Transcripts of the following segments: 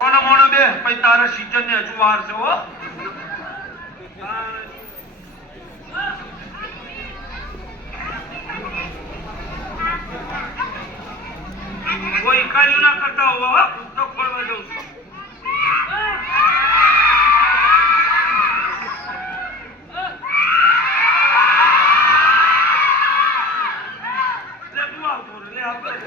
મોણો મોણો બે? પછી તારે સીઝન ને હજુ વાર છે, હો. કોઈ કાર્ય ના કરતા હોવા તો ખોલવા જઉં છું લે તું આવતો રે, લે આવતો રે.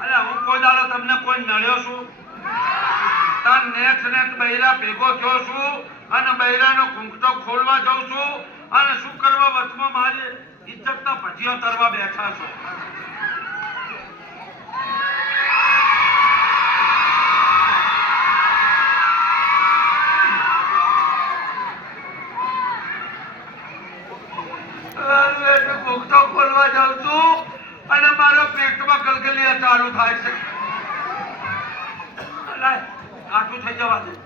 અલ્યા હું કોઈ દાડો તમને કોઈ નડ્યો છું? તાર નેટ નેટ બૈરા ભેગો થયો છું અને બૈરાનો ઘૂંઘટો ખોલવા જાઉં છું અને શું કરવા વચમાં મારી ઇજ્જતના ભજીયો તરવા બેઠા છો અરે, એટલે ઘૂંઘટો ખોલવા જાઉં છું અને મારા પેટમાં ગલગલિયા ચાલુ થાય છે લાય, કાઠું થઈ જવા દે હે?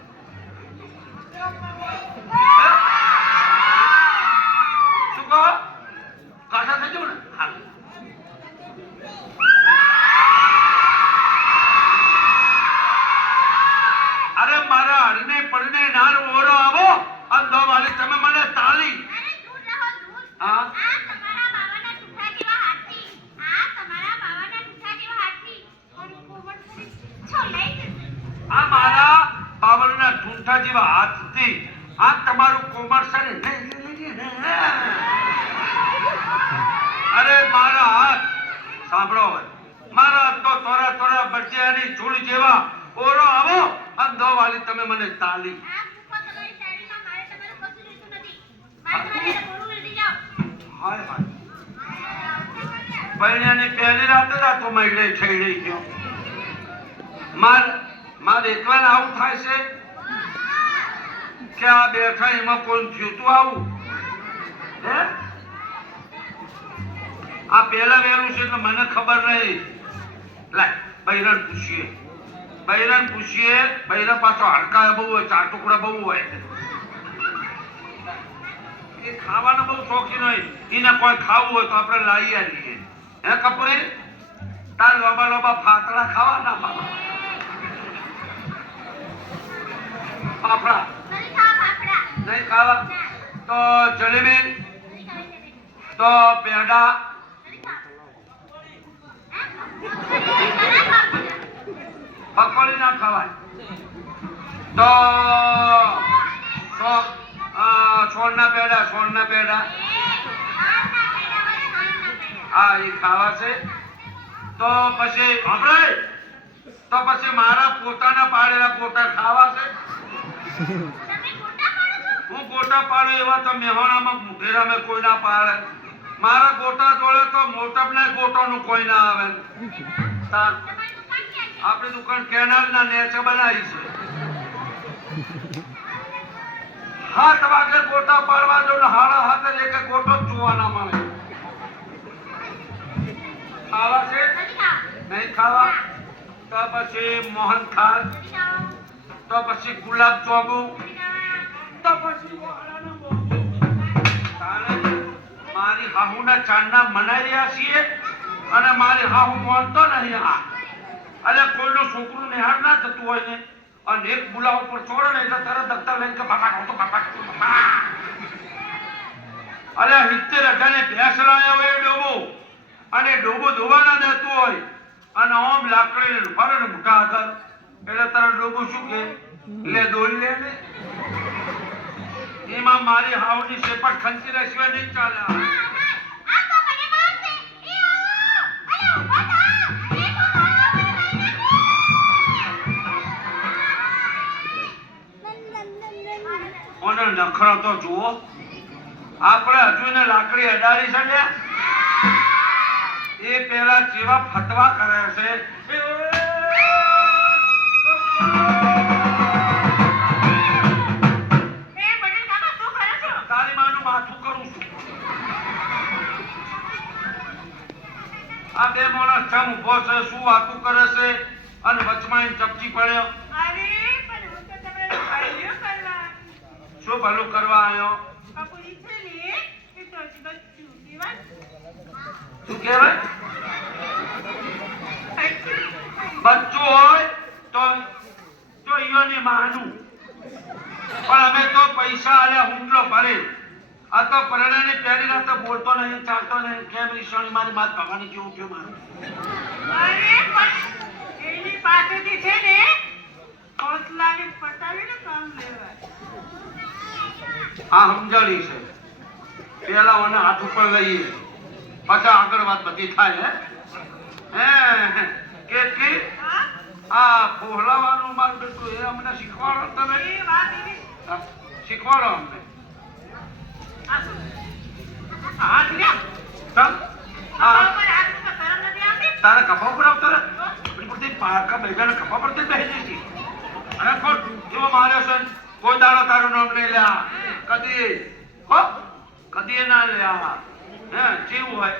શું કહો કાઠા થઈ જવું ને હા. અરે મારા હરને પડને નાર ઓરો આવો અને દો વાલી તમે મને તાલી અરે દૂર રહો દૂર હા આ તમારા બાવાના જૂઠા જેવા હાથી આ તમારા બાવાના જૂઠા જેવા હાથી ઓર કોમર થોડી છોલાઈ જશે આ મારા બાવળના ઠૂંઠા જેવા હાથથી આ તમારું કોમર છે ને અરે મારા હાથ સાંભળો હવે મારા હાથ તો તોરા તોરા બચ્ચાની ચૂળ જેવા ઓરો આવો અને દો વાલી તમે મને તાલી આ ફૂફા તમારી શાયરીમાં મારે તમારું કશું જોઈતું નથી મારે તમારે બોલવું નથી જાઓ હાય પૈણાની પહેલી રાતે રાતો મહિલે છેડી ગયો માર માર એકલાને આવું થાય છે? કે આ બેઠા એમાં કોણ થયું? તું આવું. આ પહેલા વહેલું છે એટલે મને ખબર નહીં. લાય, બૈરણ પૂછીએ. બૈરણ પૂછીએ, બૈરણ પાછો હડકા બહુ હોય, ચાર ટુકડા બહુ હોય. એ ખાવાનો બહુ શોખીન હોય. એને કોઈ ખાવું હોય તો આપણે લાવી આવીએ. કપૂરી તાર લોબા લોબા ફાતડા ખાવા ના ફાફડા. ફાફડા. નહીં ખાવા? તો જલેબી. તો પેંડા? ના પકોડી ના ખાવાય. તો આ છોડના પેડા છોડના પેડા. હા એ ખાવા છે. તો પછી આપણે તો પછી મારા પોતાના પાડેલા ગોટા ખાવા છે? હું ગોટા પાડું એવા તો મેહોણામાં મુઢેરામાં કોઈ ના પાડે. મારા ગોટા જોડે તો મોટપને ગોટાનું કોઈ ના આવે. આપણી દુકાન કેનાલના નેચે બનાવી છે. હાથ વાગે ગોટા પાડવા જો હાડા હાથે એક ગોટો જ જોવા મળે. ખાવા છે? નહીં ખાવા? તો પછી મોહન થાળ. તો પછી ગુલાબ જાંબુ. તો પછી મારી હાહુના ચાંદના મનાઈ રહ્યા છીએ અને મારી હાહુ માનતો નહીં આ. અરે કોઈનું છોકરું નિહાળ ના થતું હોય ને, અને એક બુલા ઉપર છોડે ને એટલે તરત દત્તા લઈને કે બાપા ખાતો બાપા અરે સિત્તેર હજારને ભેંસ લાવ્યા અને ડોબો ધોવાના ના હોય. અને ઓમ લાકડી ફરે ને મોટા આગળ એટલે તારા ડોબો શું કે? લે દોરી લે ને. એમાં મારી હાવની શેપટ ખંચી રહેશે નહીં ચાલે. નખરો તો જુઓ. આપણે હજુ ને લાકડી અડાડી છે ને. એ પેલા જેવા ફટવા કરે છે. આ બે માણસ છમ ઊભો છે શું વાતું કરે છે? અને વચમાં એને ચપચી પડ્યો. શું ભલું કરવા આવ્યો? બાપુજી છે ને એ તો હજી બસ શું કહેવાય? બચ્ચું હોય તો તો ઈયોને માનું. પણ અમે તો પૈસા આલે હુંડલો ભરે. આ તો પરણાની પહેરીને તો બોલતો નહીં ચાલતો નહીં. કેમ ઈશ્વરની મારી વાત ભગવાન કેવું કેવું મારું? એની પાસેથી છે ને હોસલાની પટાવીને કામ લેવાય. આ છે. પેલા ઓને હાથ ઉપર લઈએ. પછી આગળ વાત બધી થાય હે? હે કે કે આ ફોહલાવાનું મારું બેટું એ અમને શીખવાડો તમે. શીખવાડો અમને? તારે કપા ઉપર આવતો બધી પારકા બેજાને કપા પડતી બેસી જતી અને કોણ? એવો માર્યો છે? કોઈ દાડો તારું નામ નહીં લ્યા. કદી. કદી ના લ્યા. હે જેવું હોય?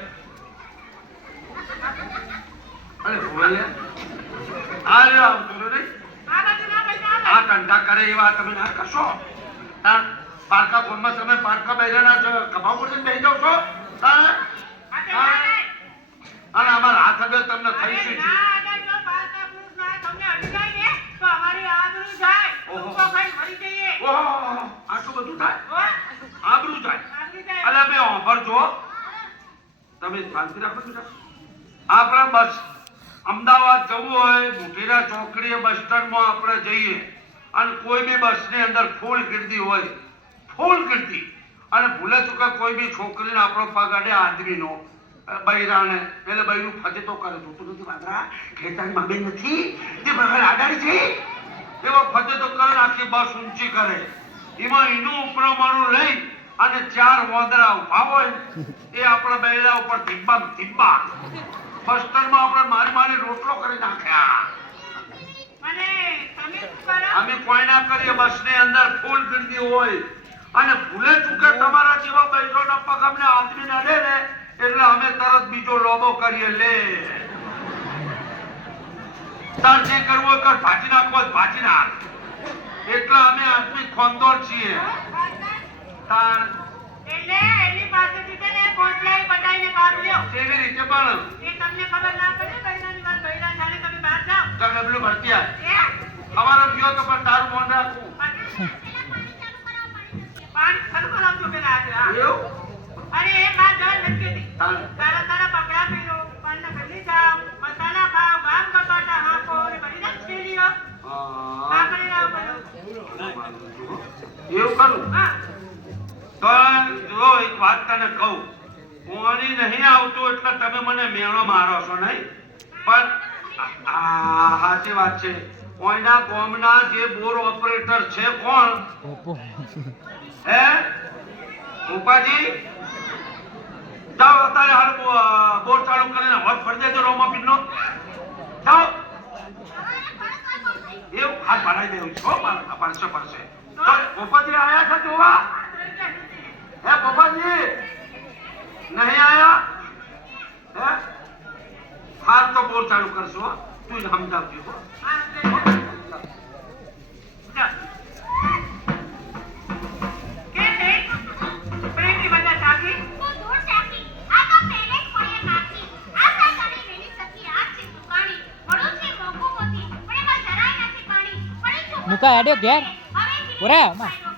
અરે હોય આ લ્યો આવતો રે નહીં આ ના. ધંધા કરે એવા તમે ના કરશો. પારકા ફોનમાં તમે પારકા કપા ઉપર જ બેસી જાવ છો. અને અમારા હાથ હવે તમને થઈ છે જો આટલું બધું થાય? આબરું જાય. આબરૂ જાય. ઓફર બે ઓભરજો તમે શાંતિ રાખો બેટા? આપણે બસ અમદાવાદ જવું હોય, મોટેરા ચોકડીએ બસ સ્ટેન્ડમાં આપણે જઈએ અને કોઈ બી બસની અંદર ફૂલ ગીરદી હોય, ફૂલ ગીરદી. અને ભૂલે ચૂકે કોઈ બી છોકરીને આપણો પગ અડે આદમીનો બૈરાને. એટલે બૈરું ફજે તો કરે. જોતું નથી વાંદરા ખેતાની મામી નથી? તે બગર આડાડી છે? એવો ફજે તો કરે આખી બસ ઊંચી કરે. એમાં એનું ઉપરમાનું લઈ અને ચાર વાંદરા ઊભા હોય એ આપણા બૈરા ઉપર ધીબ્બા ને ધીબ્બા બસ આપણે મારી મારી રોટલો કરી નાખ્યા? અમે કોઈ ના કરીએ બસની અંદર ફૂલ ગીરદી હોય. અને ભૂલે ચૂકે તમારા જેવા બૈરોના પગ અમને આદમીને લે ને એટલે અમે તરત બીજો લોબો કરીએ લે. તાર જે કરવું કર ભાજી નાખવો ભાજી નાખ. એટલે અમે આદમી ખોંદોર છીએ. તાર એટલે એની પાસેથી છે ને કોટલાઈ પટાઈને બહાર લ્યો. કેવી રીતે પણ એ તમને ખબર ના પડે બૈરાની વાત બૈરા જાણે તમે બહાર જાઓ. તમે પેલું ભરતિયા? અમારો ગયો તો પણ તારું મોન રાખું પાણી ખરું ખરાબ જો પેલા આજે, અરે એ વાત નથી તારા તારા પકડા પીરો પાનના ગલી જાવ મસાલા ખાઓ, ગામ કપાટા હાંકો, ને બધી ના થેલીઓ, હા. કાકડી લાવો બધું. એવું કરું હા. તો જો એક વાત તને કહું પાણી નહીં આવતું એટલે તમે મને મેળો મારો છો નહીં? પણ આ- સાચી વાત છે. કોઈના ગામના જે બોર ઓપરેટર છે કોણ? હે? ઉપાજી જાઓ અત્યારે હાલ બોર ચાલુ કરીને હોત ફરી દેજો રોમાપીરનો જાઓ. એવું? હાથ ભરાઈ દેવું છો પરસે પરસે તો ઉપાજી આવ્યા છે જોવા? હે પપ્પાજી નહીં આયા હે હાલ તો બોર ચાલુ કરશો. તું સમજાવજો? મુકા હેડ્યો ઘેર. ઉરા, માં.